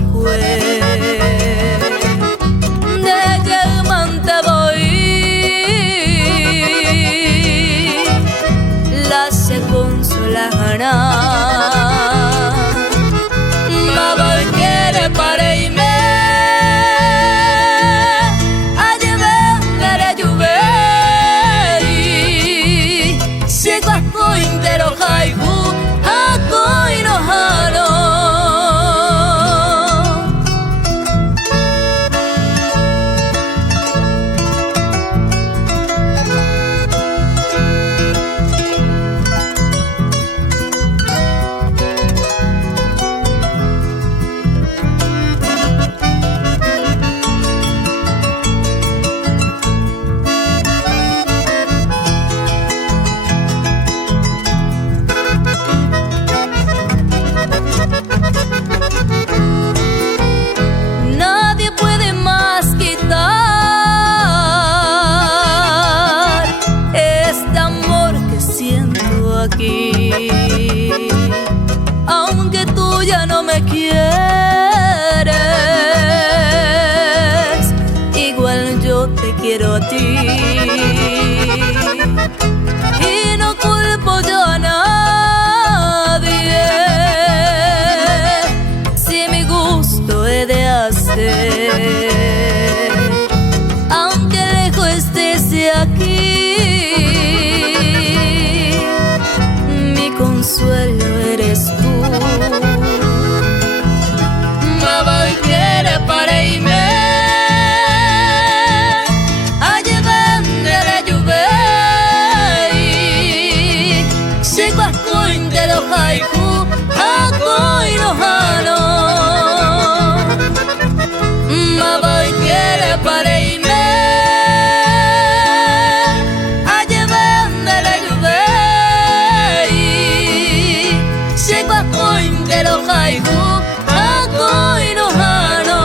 kue de diamante voy la se consolará ma voy quiere para y me a llevar la lluvia si cuaco intero haiku ako inohano aquí. Aunque tú ya no me quieres, igual yo te quiero a ti. Y no culpo yo a nadie si mi gusto he de hacer. Aunque lejos estés de aquí, consuelo eres tú. Ma voy quiere para irme a llevar de la lluvia si cuasco intero haiku ako inohano ma voy quiere para irme pero haiku ako inohano.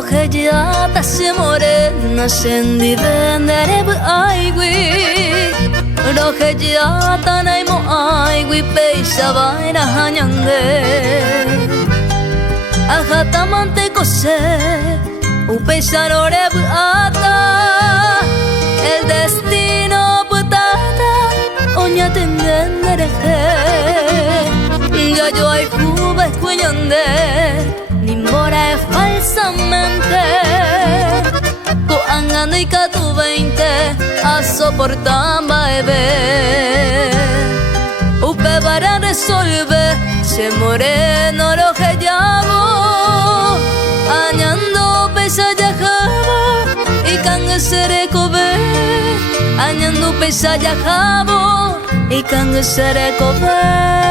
Rojellata se morena shendi venderebu aigui Rojellata naimo aigui peisha vaina hañande Ajata mante kose upeisha norebu ata El destino putata oña tendendereje Ya yo hay cuba escuñande Nimbora es falsamente Coangano y catu 20 A soportar baebe Upe para resolver Se moreno lo que llamo Añando pesa ya jabo Y cangue seré cobe Añando pesa ya jabo Y cangue seré cobe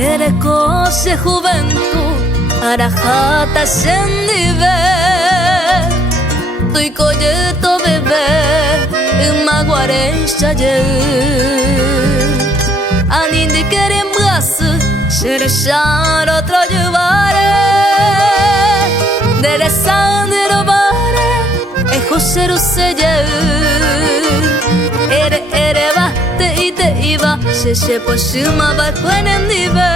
Eres cosa juventud, arajata sendive, tu y colleto bebé, maguare chaye. Anindi queren braço, cherechar otro llevare, de desande robare, ejos ser useye ere va te iba se poshuma va cuenen dive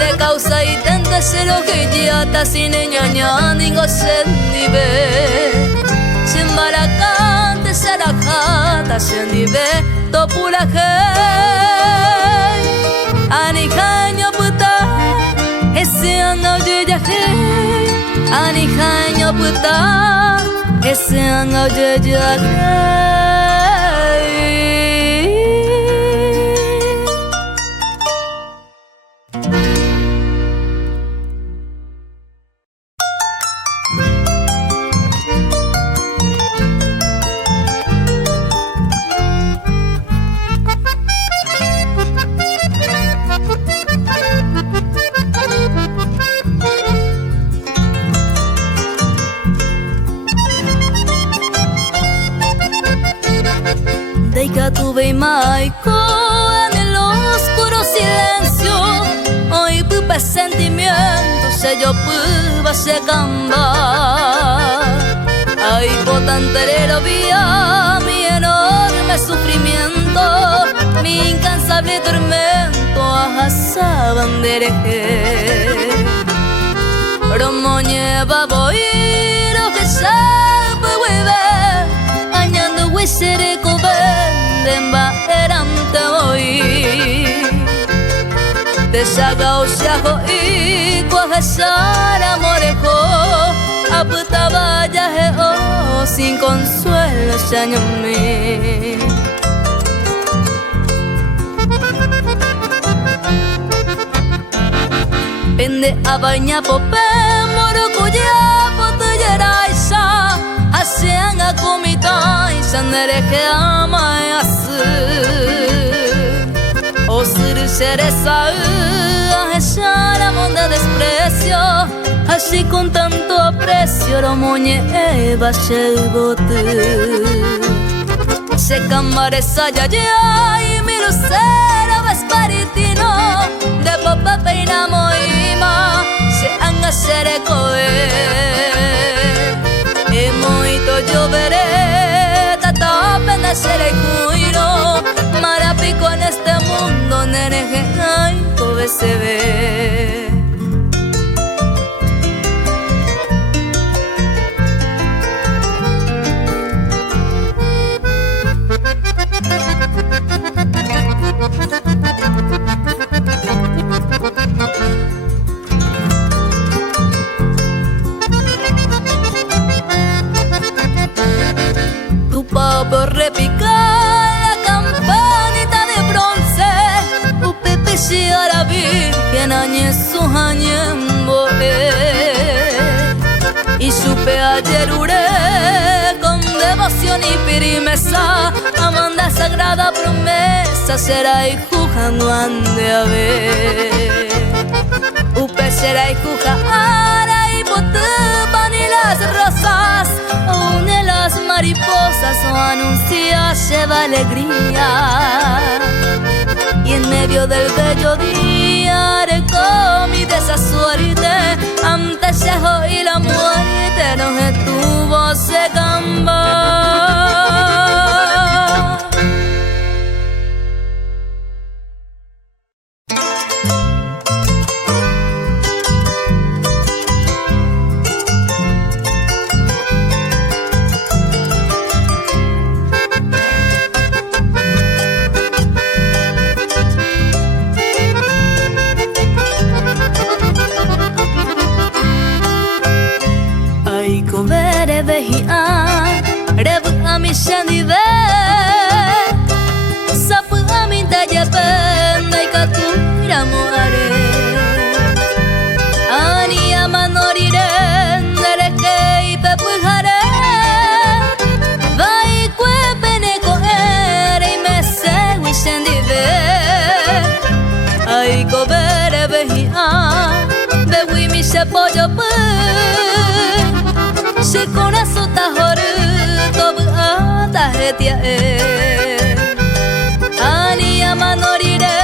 de causa y tenta cero que ya ta sin ñaña ningo sen dive sin maracante sarakata sen dive topula hey ani caño puta ese anga de hey ani caño puta ese anga de tuve y maico en el oscuro silencio hoy pupa sentimiento se yo puba se gamba ay potenterero vía mi enorme sufrimiento mi incansable tormento ajasaban dereje romoñe baboiro que se puede añando huesere demba erante hoy desagao siajo y cuajasara morejo aputaba yaje oh sin consuelo shañomi pende abaña pope morocuya potuyeraisa asean a comita y sandereje ama o ser cereza a monda desprecio así con tanto aprecio romoñe eva bote se camaresa ya y mi lucero vesparitino de papa peina moima se anga serecoe e moito lloveré tapenda seré cuiro marapico en este mundo nereje ay todo se ve por repicar la campanita de bronce upepe si a la virgen añe su añembo y supe ayer uré con devoción y firmeza amanda sagrada promesa será y jujando ande a ver upe será y juja ara y botuban y las rosas une las mariposas o anuncia lleva alegría y en medio del bello día recomi de esa suerte antes llegó y la muerte nos estuvo secando. Mi shandive sapu aminta yapenda y katura moare ani amanorire nereke y pepujare vai cuepene coere y me segui shandive ay cobere vehia bewi mi shepollo se corazo tahore tahetia ani amanorire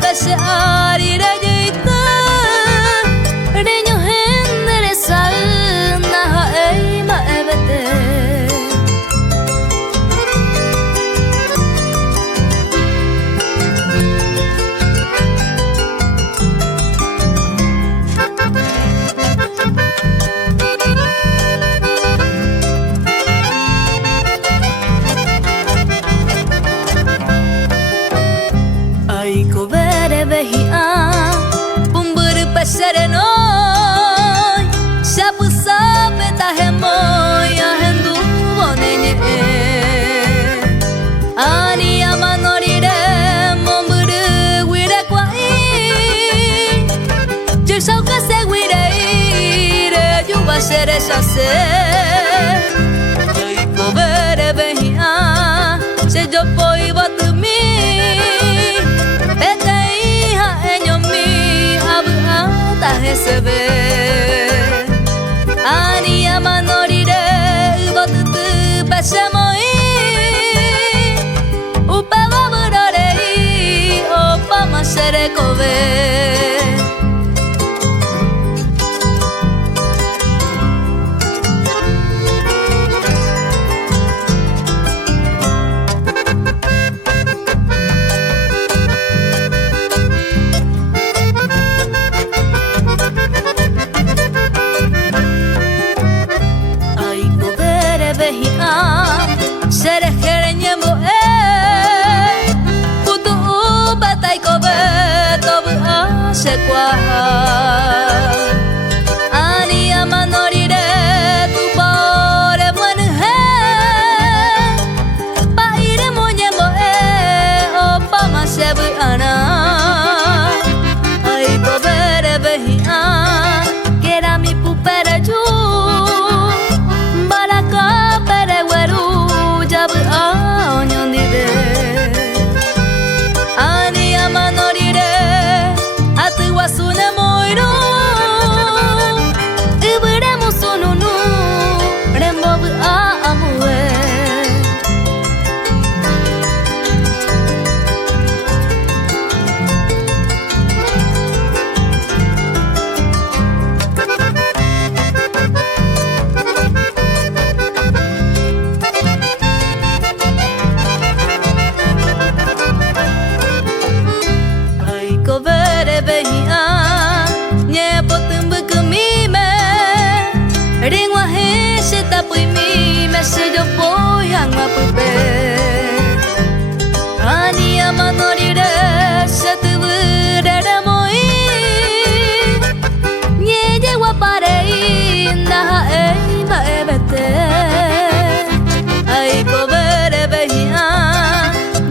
pese arire yita reño hendere salna eima ebete ella se ko bere behia se yo poi bat mi ete hija enyo mi abata hesebe ani amanorire bat tu besemoi upa baburore opa masere kobe Sere jereñemo putu batai kobe tobu asekwa ani amanorire tu pore muene pa ire moñemo opa masebu ana ai kobere behia que era mi pupere ju baraka pere weru ani amanorire atu wasune moiro iburemu sununu rembobu amue se yo voy a mapupe ani amanorire se tu burere moi nye guapare na ba ebete ai kobere behia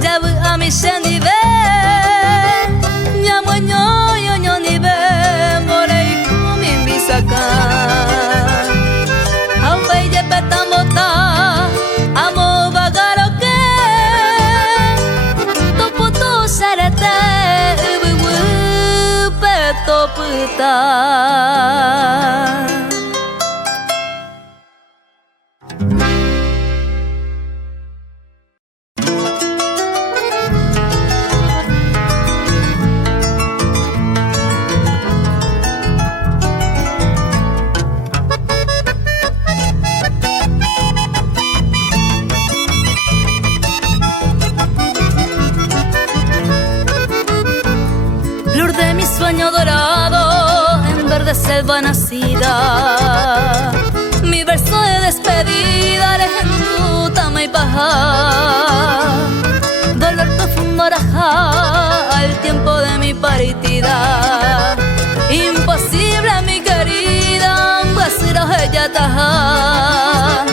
jabu ami sendive nyamo nyo ni be morei kumi bisaka au pai je petamota puta flor de mi sueño dorado en verde selva nacida, mi verso de despedida alejando tama y paja, dolor profundo araja al tiempo de mi partida, imposible mi querida, guasira ella taja,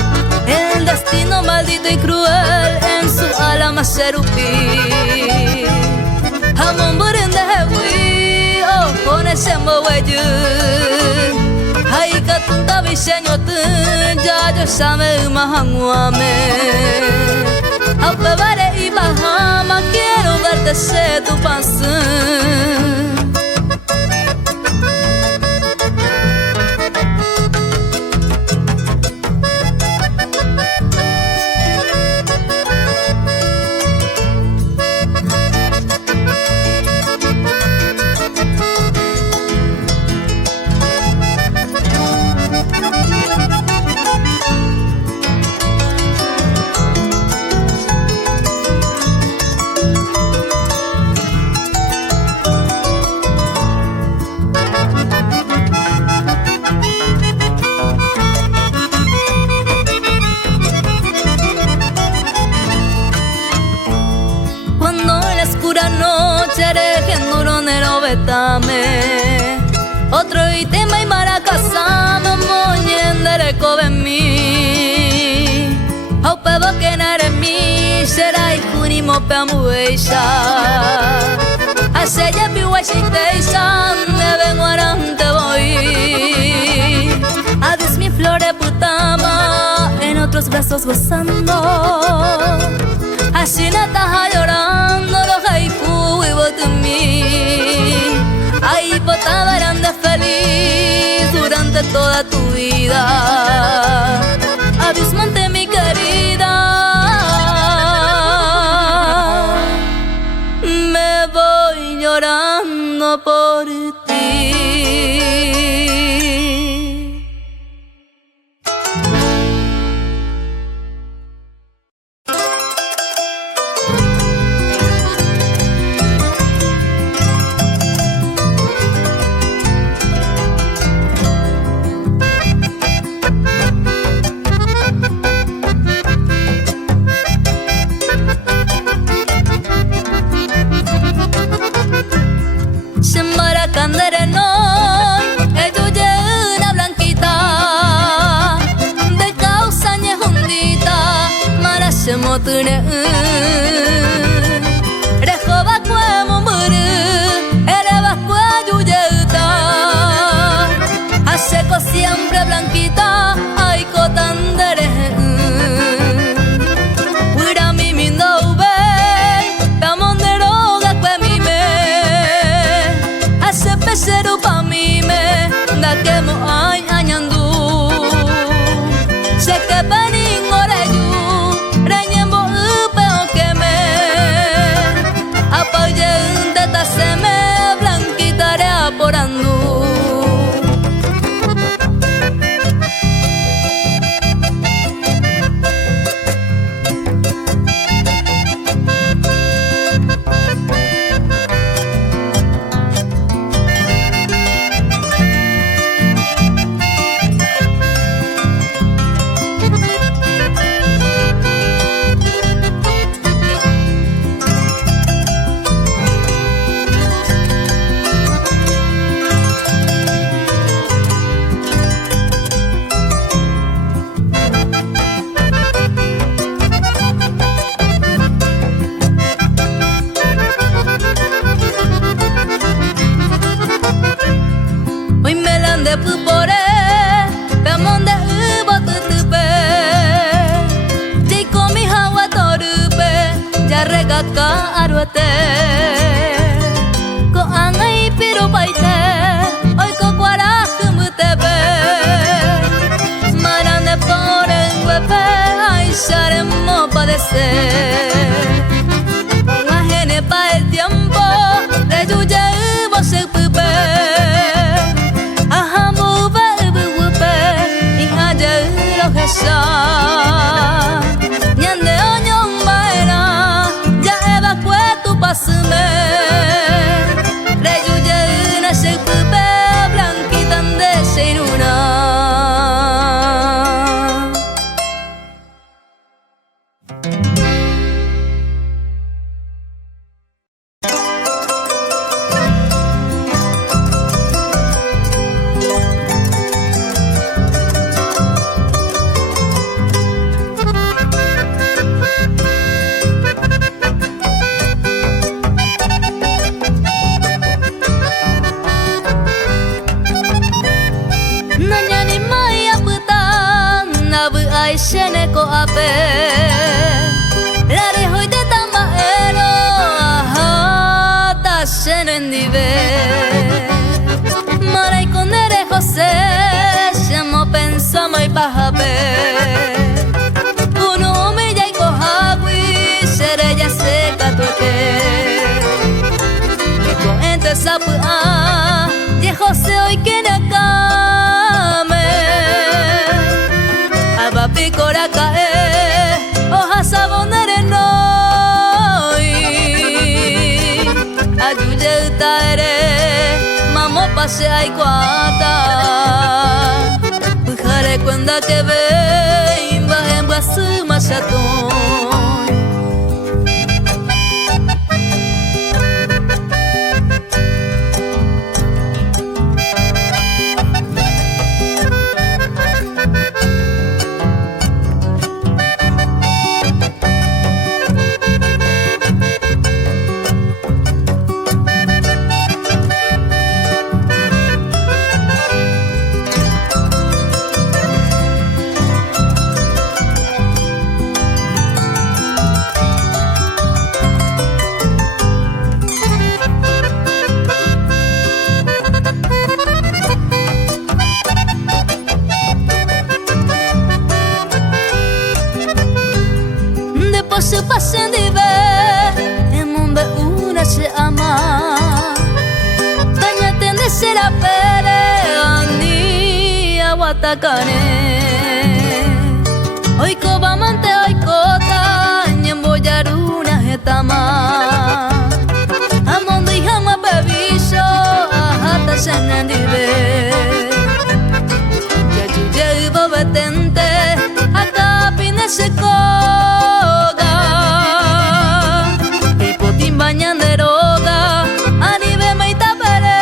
el destino maldito y cruel en su alma cherupí. Amon burinde hewi oh kone sembo weju hai katunta visenyo tun ya yo same mahanguame apevare y bahama quiero verte sé tu pasión. Betame otro itema y maracasama moñendere kobe mi au pedo que nare mi será y kunimo peamueisha hace ya pihuachiteisha nebe guarante voy adis mi flore otros brazos gozando. Ashinata llorando los haiku y vos de mí. Ahí potabarán de feliz durante toda tu vida. Abismo ante mi querida. Me voy llorando por ti. Motune Rejoba kwe mumuru Ereba kwe yuyeta Aseko siempre blanquita Aiko tandere Uira mi mindo ube Tamondero ga kwe mime Ase peseru pa mime Da que mo ay añandu Se que pening oreyu se me blanquitaré aporando. Regaka aruate Ko angai piru paite Hoy ko kuara humutebe Marane por el huepe Ay sharemo padecer Ngajene pa el tiempo De yuye ubo se pupe Ahamu ube ubu upe Ingaje lo gesha Nyande onyo maera Pasume Reyuye una shekupe Blanquita de shenuna Shene ko ape Lare hoy te tamaero Aha ta shene ndive Marai kondere Jose Shemo pensamo y pajape Uno me ya y kohagui Shere ya se katuete Miko ente sapu a Ye Jose hoy kene akame Picora cae, hoja sabonere noi. Ayuye taere, mamo pase ay cuata. Pujare cuenta que ve, imba en brasu machatón. su pasen di be emombe una se ama daña tende será pere ani awatakane oiko bamante oiko ta nyemboyaruna hetama amondo ihama bebiso ahata senendibe yajuye bobetente akapine sekoga ipotin bañan deroga anibe meita pere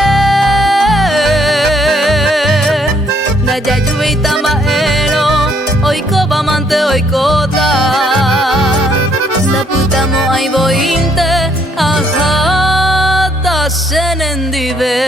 da yajuye itama ero oiko bamante oiko ta la puta mo ay bointe ahata senendibe.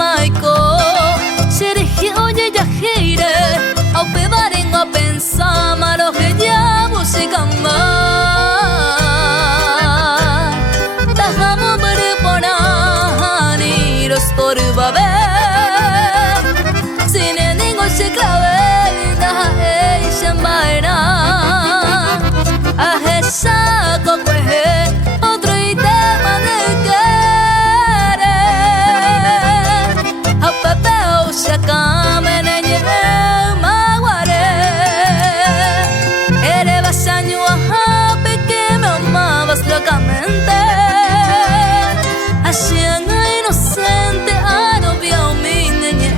Maiko, seregi oye ya heire, au pevarengo a pensar malo que ya música más. Tajamo berpona ni los torbabe, sin ningún se clave, da shambaina, a esa coque otro itema de Sakame nenye maware ere basanyu ahape que me amabas locamente haciendo inocente a novia mi nenye.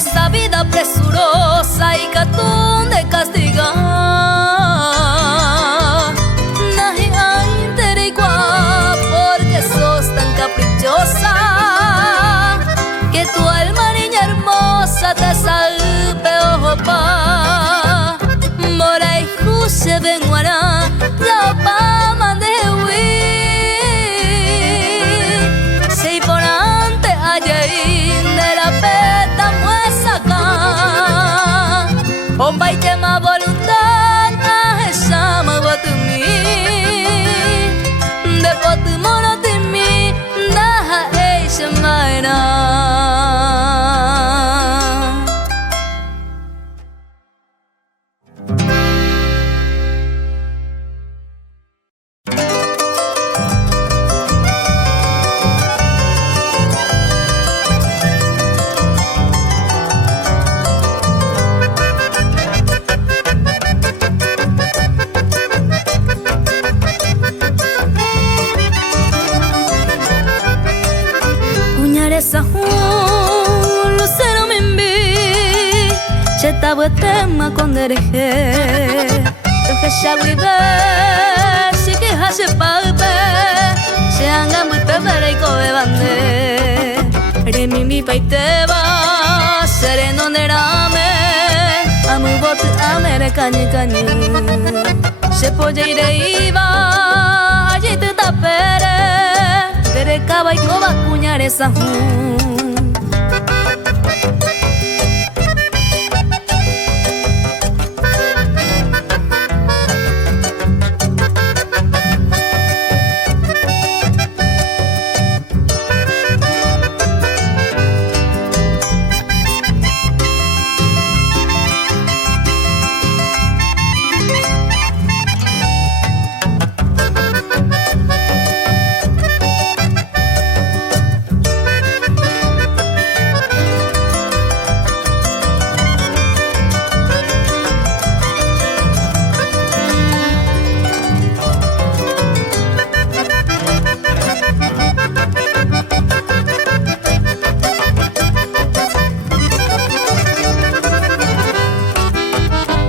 Esta vida presurosa y catón de castigar Nahi ainterigua porque sos tan caprichosa que tu alma niña hermosa te salpe ojo pa Mora y juse venguara la pa mande hui Si por ante ayer de la peta Ombai tema voluntad a esa mabatumi de potu monotimi daha eisha maina lucero mimbi cheta tema con dereje lo que shawibe si que hace palpe se anga muy pepere y kobe bande re mimi paiteba sereno nerame amu botu amere kani kani se poye ire iba allí te tapere Tere kaba y koba kuñare sahu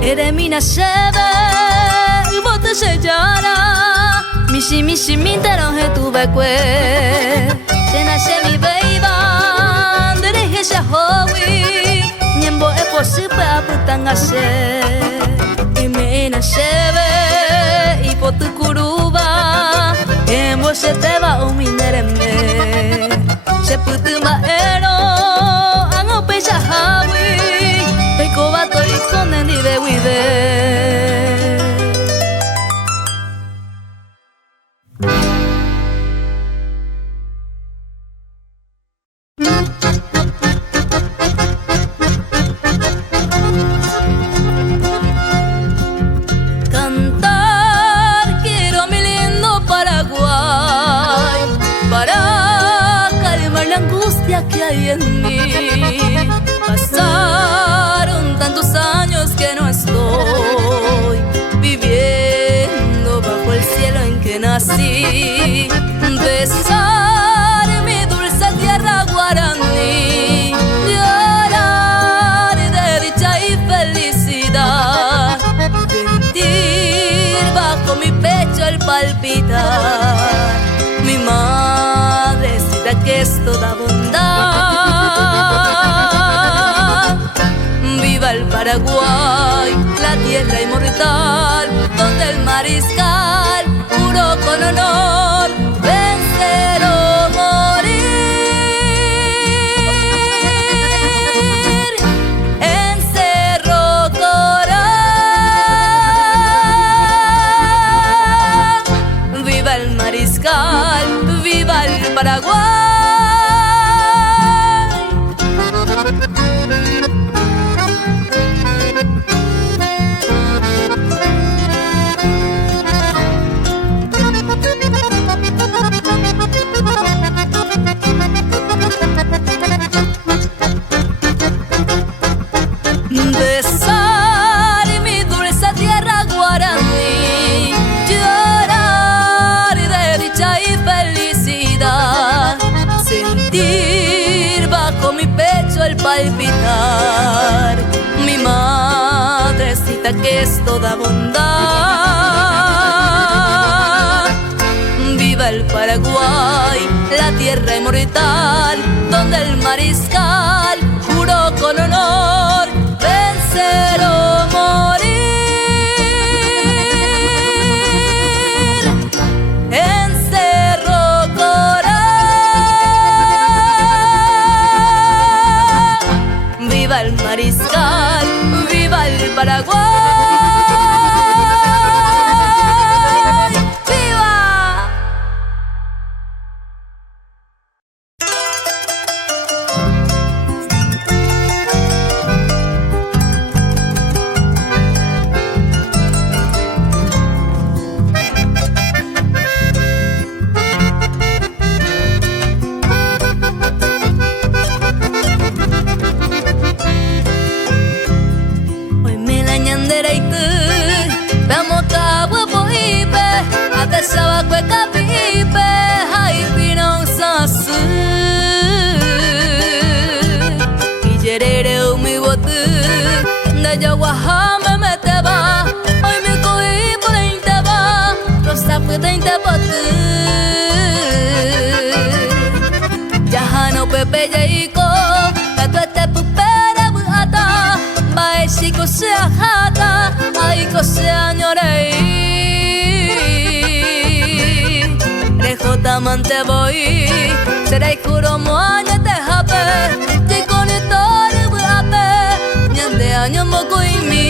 Ere mina shebe bote shejara mishi mishi mintero he tuve kwe Shena shemi beiba Dere he shahowi Nyembo e posipe aputanga she Imena shebe Ipotu kuruba Embo sheteba uminereme Sheputu maero Ango pe shahawi Eiko bato ikone ni de wide Cantar quiero mi lindo Paraguay para calmar la angustia que hay en mí. Pasaron tantos años que no estoy viviendo bajo el cielo en que nací. Besar mi dulce tierra guaraní, llorar de dicha y felicidad, sentir bajo mi pecho el palpitar mi madrecita que es toda bondad. Viva el Paraguay, la tierra inmortal, donde el mariscal juró con honor vencer o morir en Cerro Corán. Viva el mariscal, viva el Paraguay. Besar mi dulce tierra guaraní, llorar de dicha y felicidad, sentir bajo mi pecho el palpitar mi madrecita que es toda bondad. Viva el Paraguay, la tierra inmortal, donde el mariscal juró con honor vencer o morir en Cerro Corán. Viva el mariscal, viva el Paraguay. Pepe Yaiko, Katuete Pupera Buata, Baeshiko Seahata, Aiko Seañorei. Rejota Mante Boy, Serai Kuromo Aña Tejape, Jikoni Tori Buape, Nyande Año Moko y mi.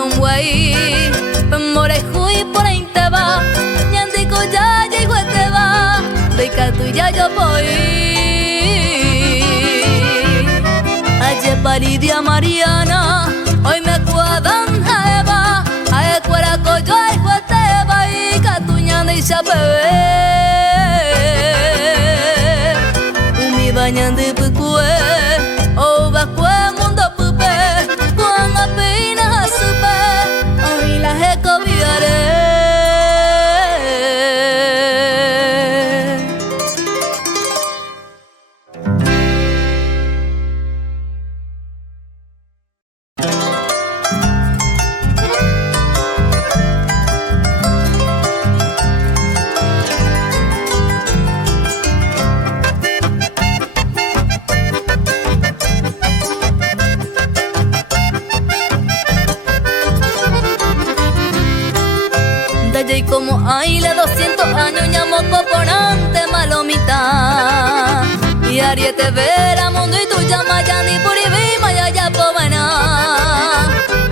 con guay, more hui por ahí te va, ñandico ya llegó te va, de que tú ya yo voy. Ayer paridia Mariana, hoy me cuadan jaeva, ae cuera coyo ay te va y que tú ñandicha bebé, umi bañande pukue, o bakue mundo pupe, cuando apenas supe, hoy la hecoviaré. Y como aile 200 años ñamoco ponante malomita y ariete vera mundo y tu llama ya ni puribi maya ya povana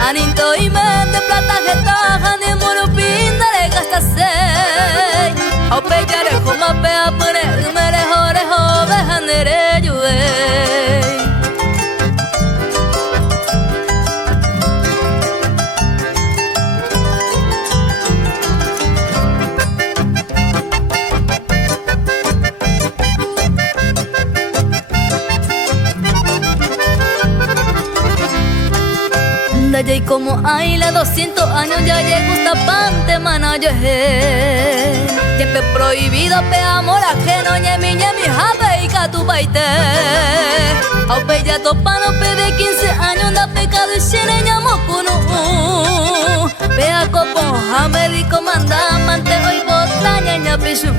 aninto y mente plata getaja ni murupin dale gasta sei au peyare como pea pone mere jore jove handere yuei. Y como hay la 200 años ya llegó esta pante mana yo Yepe prohibido pe amor ajeno ñemi ñemi jabe y catu baite au pe ya topano pe de 15 años da pecado y shine ñamo kunu pe a copo jame di comanda mante hoy bota ñaña pisu.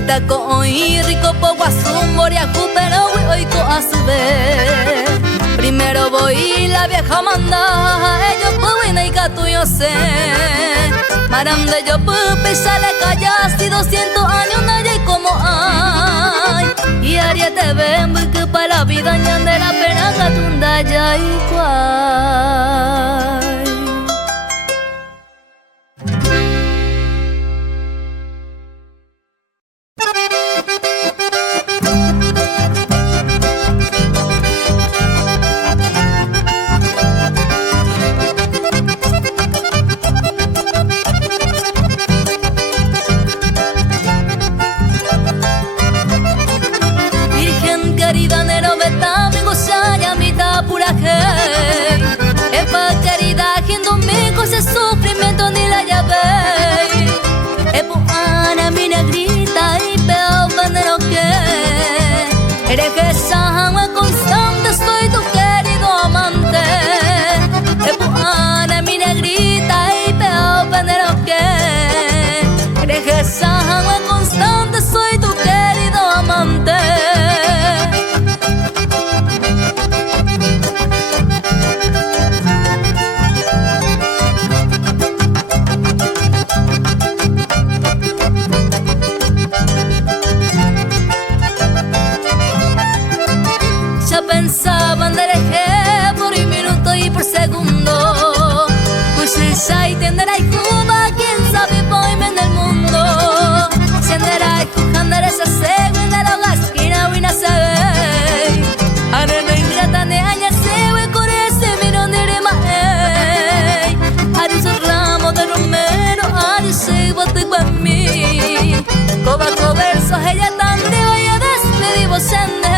Esta ko oi rico po guasum moria pero hoy ko a su vez. Primero voy la vieja manda ellos pueden y gato yo sé. Maram de yo pupe sale callas y 200 años nadie como hay. Y aria te ven que para la vida ñande la pena gatunda ya igual. Sufrimiento ni la llave Epuana mi negrita y peo bandero que eres que esa constante soy tu querido amante Epuana mi negrita y peo bandero que eres que esa constante soy tu querido amante. Pensaban de eje por un minuto y por segundo pues y tendrá y Cuba quién sabe poime en el mundo senderá y cujander esa segunda la gasquina wina se ve arena ingrata ne aña se ve con ese mirón de rema ari su ramo de romero ari se bote con mí coba coverso ella tan de vaya despedimos en de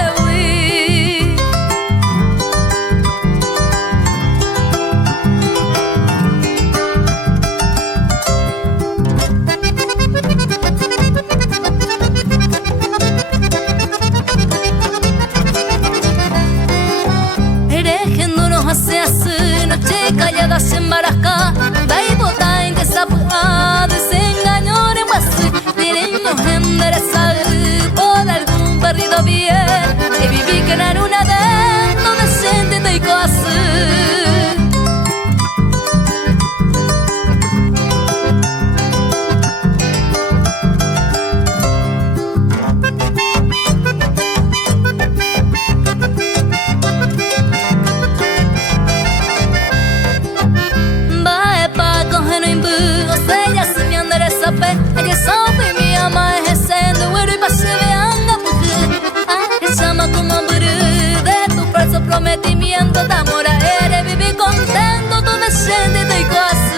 calladas en Maracá, dai bota en desapuada, desengaño en Guasú, direño enderezar, por algún perdido bien, que viví que en una dentro de t'amore ere vivi contento tu me senti dei cose.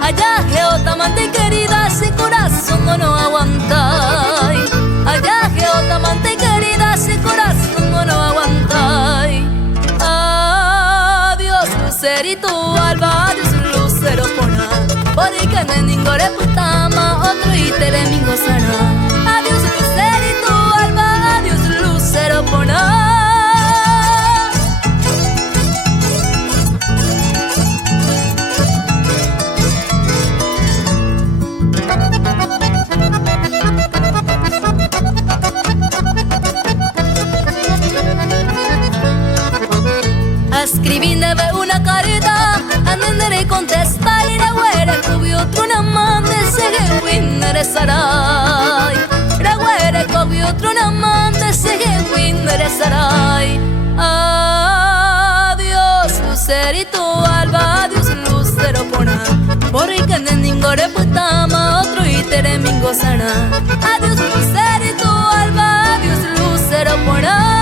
Allá geotamante querida, si corazón no aguantai. Allá geotamante querida, si corazón no aguantai. Adiós lucerito alba, adiós lucero pona. Porque no ningore putama, otro y teremingo sana. Adiós lucerito alba, adiós lucero pona. Scrivine una carta, andare contesta e la guerra cubi otro amante se che winner sarai. La guerra cubi otro amante se che winner sarai. Adiós lucerito alba, adiós lucero pona. Porque ningore putama otro y teremingo sana. Adiós lucerito alba, adiós lucero pona.